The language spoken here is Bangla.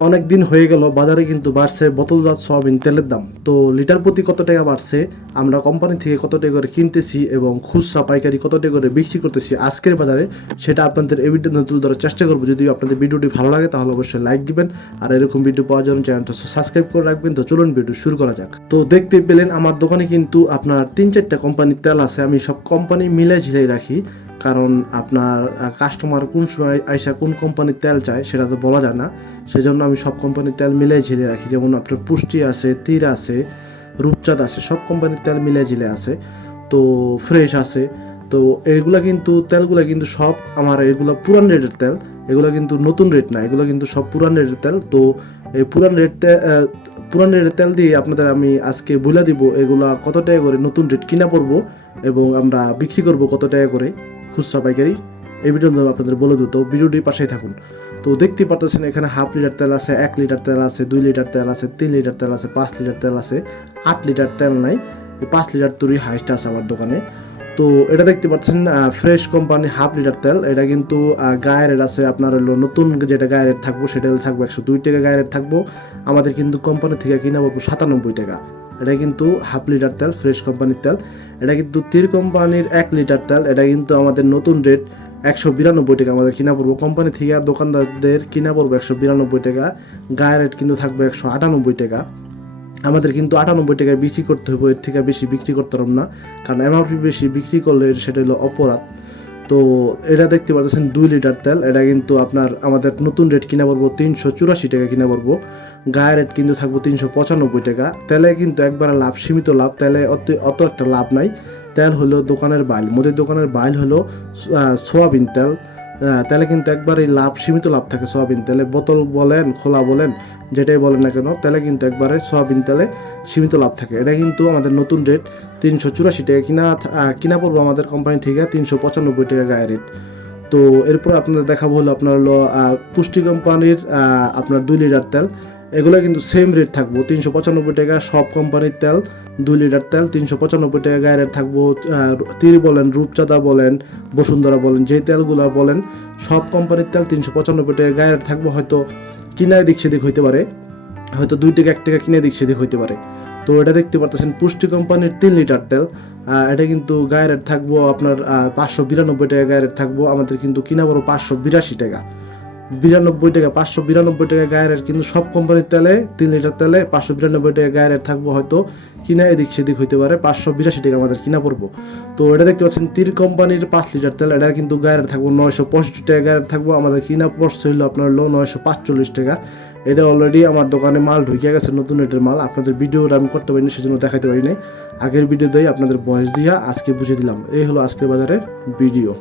অনেক দিন হয়ে গেল, বাজারে কিন্তু বাড়ছে বোতলজাত সয়াবিন তেলের দাম। তো লিটার প্রতি কত টাকা বাড়ছে? আমরা কোম্পানি থেকে কত টাকা করে কিনতেছি এবং খুচরা পাইকারি কত টাকা করে বিক্রি করতেছি আজকের বাজারে, সেটা আপনাদের এই ভিডিও তুলে ধরার চেষ্টা করব। যদি আপনাদের ভিডিওটি ভালো লাগে, তাহলে অবশ্যই লাইক দিবেন। আর এরকম ভিডিও পাওয়ার জন্য চ্যানেলটা সাবস্ক্রাইব করে রাখবেন। তো চলুন ভিডিও শুরু করা যাক। তো দেখতে পেলেন, আমার দোকানে কিন্তু আপনার তিন চারটা কোম্পানির তেল আছে। আমি সব কোম্পানি মিলে ঝিলাই রাখি। কারণ আপনার কাস্টমার কোন সময় আইসা কোন কোম্পানির তেল চায় সেটা তো বলা যায় না। সেই জন্য আমি সব কোম্পানির তেল মিলে ঝিলে রাখি। যেমন আপনার পুষ্টি আছে, তীর আছে, রূপচাঁদ আছে, সব কোম্পানির তেল মিলে ঝিলে আছে। তো ফ্রেশ আছে। তো এগুলা কিন্তু, তেলগুলো কিন্তু সব আমার এগুলো পুরান রেটের তেল। এগুলো কিন্তু নতুন রেট না, এগুলো কিন্তু সব পুরান রেটের তেল। তো এই পুরান রেট পুরান রেটের তেল দিয়ে আপনাদের আমি আজকে বলে দিব এগুলা কত টাকা করে নতুন রেট কিনা পড়ব এবং আমরা বিক্রি করব কত টাকা করে। খুচরা পাইকারি। এই ভিডিও আপনাদের বলে দেবো, তো পাশেই থাকুন। তো দেখতে পাচ্ছেন এখানে হাফ লিটার তেল আছে, এক লিটার তেল আছে, দুই লিটার তেল আছে, তিন লিটার তেল আছে, পাঁচ লিটার তেল আছে, আট লিটার তেল নাই। পাঁচ লিটার তৈরি হাইস্ট আছে আমার দোকানে। তো এটা দেখতে পাচ্ছেন ফ্রেশ কোম্পানি হাফ লিটার তেল। এটা কিন্তু গায়ের রেট আছে, আপনার হলো নতুন যেটা গায়ের রেট থাকব, সেটা থাকব একশো দুই টাকা গায়ের রেট থাকব। আমাদের কিন্তু কোম্পানি থেকে কিনা পড়ব সাতানব্বই টাকা। এটা কিন্তু হাফ লিটার তেল, ফ্রেশ কোম্পানির তেল। এটা কিন্তু তীর কোম্পানির এক লিটার তেল। এটা কিন্তু আমাদের নতুন রেট একশো বিরানব্বই টাকা। আমাদের কিনা পড়ব কোম্পানি থেকে দোকানদারদের কিনা পড়ব একশো বিরানব্বই টাকা। গায়ের রেট কিন্তু থাকবে একশো আটানব্বই টাকা। আমাদের কিন্তু আটানব্বই টাকায় বিক্রি করতে হবে এর থেকে বেশি বিক্রি করতে পারব না। কারণ এমআরপি বেশি বিক্রি করলে সেটা হলো অপরাধ। তো এটা দেখতে পাচ্ছেন দুই লিটার তেল। এটা কিন্তু আপনার আমাদের নতুন রেট কিনে পড়ব তিনশো চুরাশি টাকা কিনে পড়ব গায়ে রেট কিন্তু থাকব তিনশো পঁচানব্বই টাকা। তেলে কিন্তু একবার লাভ, সীমিত লাভ। তেলে অত অত একটা লাভ নাই। তেল হলো দোকানের বাইল। মোদের দোকানের বাইল হলো সোয়াবিন তেল। আহ, কিন্তু কিন্তু একবারেই লাভ সীমিত লাভ থাকে সোয়াবিন তেলে। বোতল বলেন খোলা বলেন যেটাই বলেন না কেন তাহলে কিন্তু একবারে সোয়াবিন তেলে সীমিত লাভ থাকে। এটা কিন্তু আমাদের নতুন রেট তিনশো চুরাশি টাকা কিনা কিনা পড়ব আমাদের কোম্পানি থেকে তিনশো পঁচানব্বই টাকা গায়ে রেট তো এরপর আপনাদের দেখাবো হলো আপনার হলো পুষ্টি কোম্পানির আপনার দুই লিটার তেল। এগুলো কিন্তু সেম রেট থাকব। তিনশো পঁচানব্বই টাকা সব কোম্পানির তেল, দুই লিটার তেল, তিনশো পঁচানব্বই টাকা গায়ে রেট থাকব তীর বলেন, রূপচাঁদা বলেন, বসুন্ধরা বলেন, যে তেলগুলো বলেন, সব কোম্পানির তেল তিনশো পঁচানব্বই টাকা গায়ে রেট থাকব, হয়তো কিনায় দিক সেদিক হইতে পারে, হয়তো দুই টাকা এক টাকা কিনে দিক সেদিক হইতে পারে। তো এটা দেখতে পাচ্ছেন পুষ্টি কোম্পানির তিন লিটার তেল এটা কিন্তু গায়ে রেট থাকব আপনার পাঁচশো বিরানব্বই টাকা গায়ে রেট থাকব, আমাদের কিন্তু কিনা বড় পাঁচশো বিরাশি টাকা। বিরানব্বই টাকা, পাঁচশো বিরানব্বই টাকা গায়ের রেট কিন্তু সব কোম্পানির তেলে, তিন লিটার তেলে পাঁচশো বিরানব্বই টাকা গায়ের রেট থাকব হয়তো কিনা এদিক সেদিক হইতে পারে, পাঁচশো বিরাশি টাকা আমাদের কিনা পড়ব। তো এটা দেখতে পাচ্ছেন, তীর কোম্পানির পাঁচ লিটার তেল, এটা কিন্তু গায়ের রেট থাকব নয়শো পঁয়ষট্টি টাকা গায়ের থাকব, আমাদের কিনা পড়ছে হলো আপনার হলো নয়শো পাঁচচল্লিশ টাকা। এটা অলরেডি আমার দোকানে মাল ঢুকে গেছে, নতুন রেটের মাল, আপনাদের ভিডিওটা আমি করতে পারিনি, সেজন্য দেখাতে পারি আগের ভিডিও দিয়ে আপনাদের বয়স দিয়া আজকে বুঝে দিলাম, এই হলো আজকের বাজারের ভিডিও।